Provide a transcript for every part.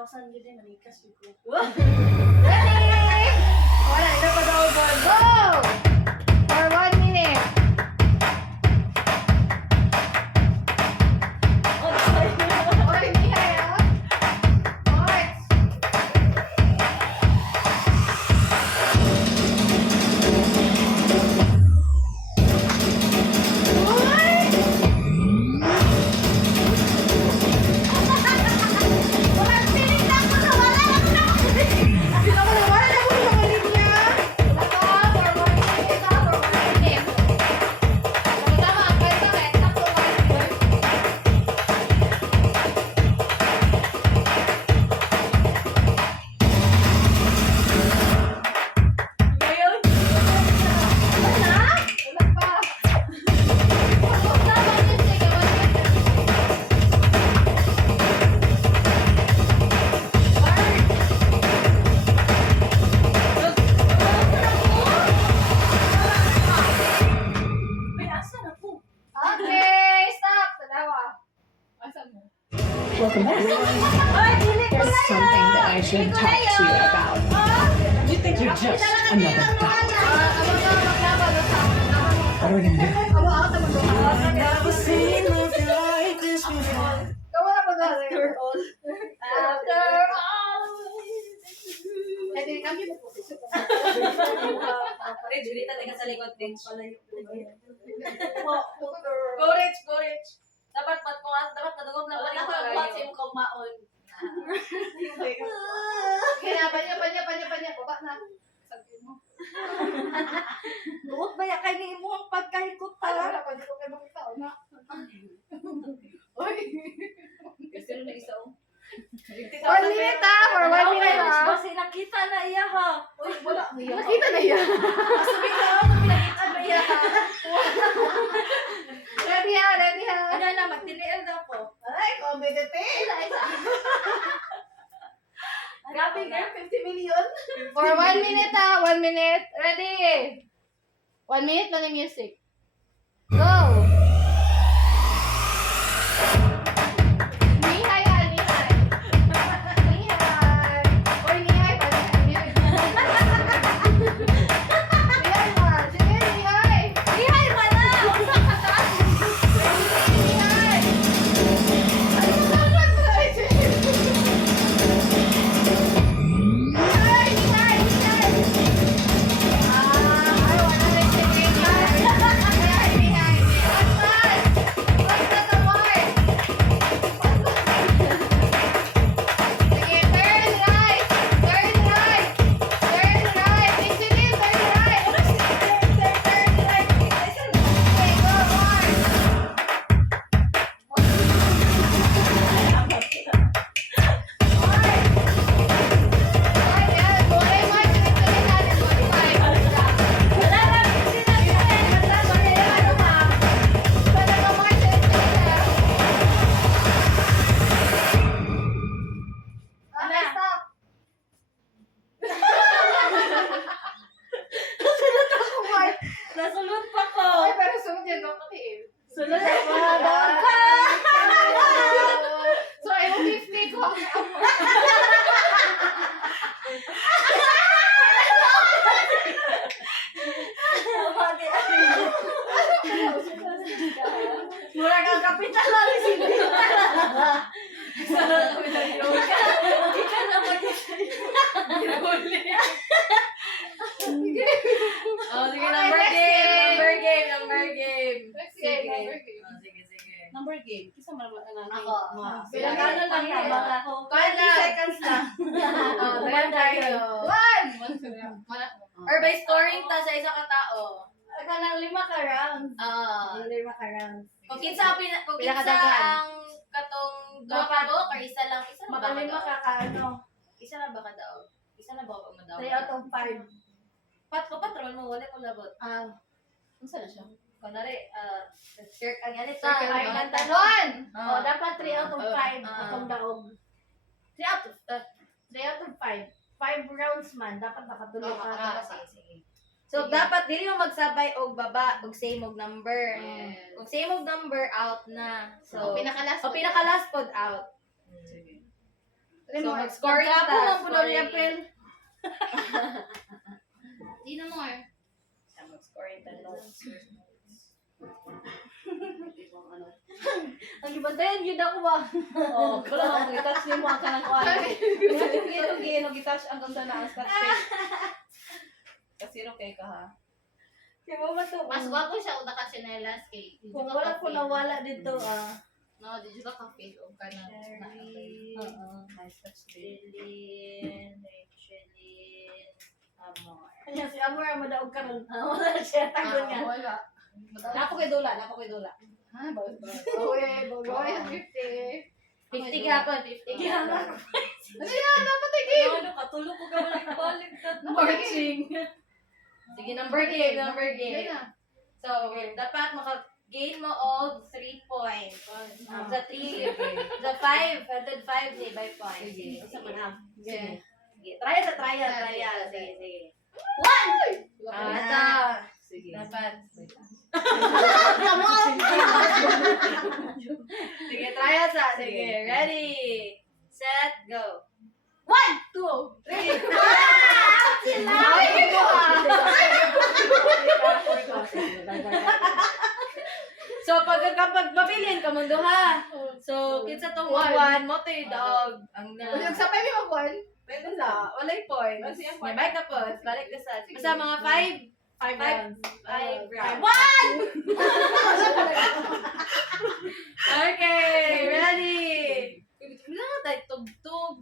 3,000 yun din, manikas yun ko. Ready? Wala, ito pa daw ba? Go! For 1 minute. Oy, Mihay, ah. Oy. Ngayon, may asan ako. Okay, stop. Dalawa. Welcome back. Ay, dili ko There's something that I should talk to you about. You think you're just another guy. What are we gonna do? After all. After all. Rich, dito tayo sa likod, Rich. Go, Rich, go, Rich. Dapat nadugog na balik ko kayo. Kumaon. Panya. Baba na. Sabihin mo. Buot ba yan kay ni mo ang pagkahikot Wala pa, di ko kayo makita. Na. Oy. Kasi nung nag-isa oh. 1 minute ah, for 1 minute ah. Basi nakita na iya ha. Uy, wala. Nakita na yan. Sabi ka, nakita na iya ha. Ready ha. Ano na, magtilian daw po. Ay, competitive. Grabe girl, 50 million. For 1 minute ah, 1 minute. Ready? 1 minute lang yung music. Go! Nihay ah, nihay. Nihay. Oy, nihay pa. Nihay pa. Sige, nihay. Ihay pa na! Usa ka ta. Nihay. Ano ba dapat ko? Nihay, nihay, nihay. Ah, ay, wala na yung sige. Nihay, nihay. Basta the word. Sige, turn right. Turn right. Turn right. Insulin, turn right. Turn right. Okay, go on. Nasulot pa ko. Sulot ako. So, I will 50 ko. Murag ang kapital lang ni Cindy. Ika na mag-huli. Oh, sige, number game. Sige. Oh, sige. Number game. Kisa man na Ako. Bilangano lang yan. Ako. 20 seconds lang. Oh, dagan tayo. One! Or by scoring ta sa isa ka tao. Aka ng 5 ka rounds. Ah. 5 ka rounds. Kung kinsa Pinakadagan. ang katong duha ka do, or isa lang ba Makalima ka? ka ka ano. Isa lang ba ka daw? Isa lang ba ka mo daw? 3 out of 5. Patron mo, wala ko labot. Unsa na siya? Kunwari, circle ang ganit. Circle Ay, ang ang ganit. tanong. Oh, dapat 3 out of 5 atong daog. 3 out of 3 out of 5. 5 rounds man, dapat nakatulog ka. Sige. So, Sige. dapat dili mo magsabay og baba og same og number. Yes. Kung same og number, out na. So, pinakalas. o pinaka-last pod out. Sige. So, mag-score ka po lang po daw ni April. Di na more. Mag-score ka no. Ang ibantayan, yun ako ba? Oo, wala akong i-touch ni mga kanang kuhan. Sige, nag-i-touch hanggang sa naang scotch tape. Kasiro kay ka ha. Kaya mo ba ito? Mas gwapo siya una ka chinelas kay. Kung wala ko nawala dito, No, di juga ka feel o ka na. Oo, nice touch tape. Rilin, Amor. Kanya si Amor ang madaog karon. Wala siya, tagon nga. Wala. Napo kay Dula, napo kay Dula. Ha, bawas. Bawas 50. 50 ka ako, 50 ka ako. Ano yan? Dapat tigil. Ano, katulog ko ka balik-balik. Marching. Sige, number game. Yan na. So, dapat maka-gain mo og 3 points. Sa 3, sa 5, added 5 ni by points. Sige. Sa manam. Sige. Sige, trial. Sige. Ito. Sige. Dapat. Come on! Sige, trial sa. Sige, Sige. ready, set, go. 1, 2, 3. Ay, ko So, kapag mabilin ka mundo ha. So, kinsa tong One. 1 mo to yung dog. Ang Yung sapay mo mag-1. Pwede na. Walay points. Kasi ang May bike na po. Balik na sa. Basta mga 5. 5 rounds. 5 rounds. One! Okay, ready. Wala nga tayo tugtog.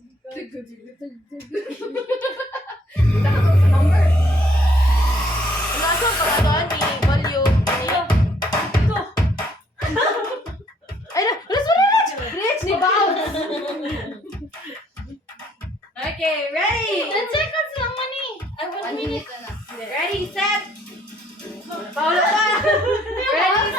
Kita ka sa number. Wala sa pagkatoan ni volume. Ay na, let's Rich, ni bounce. Okay, ready. 10 seconds lang man eh. Ay, 1 minute na. Ready, set. Paula pa. Ready,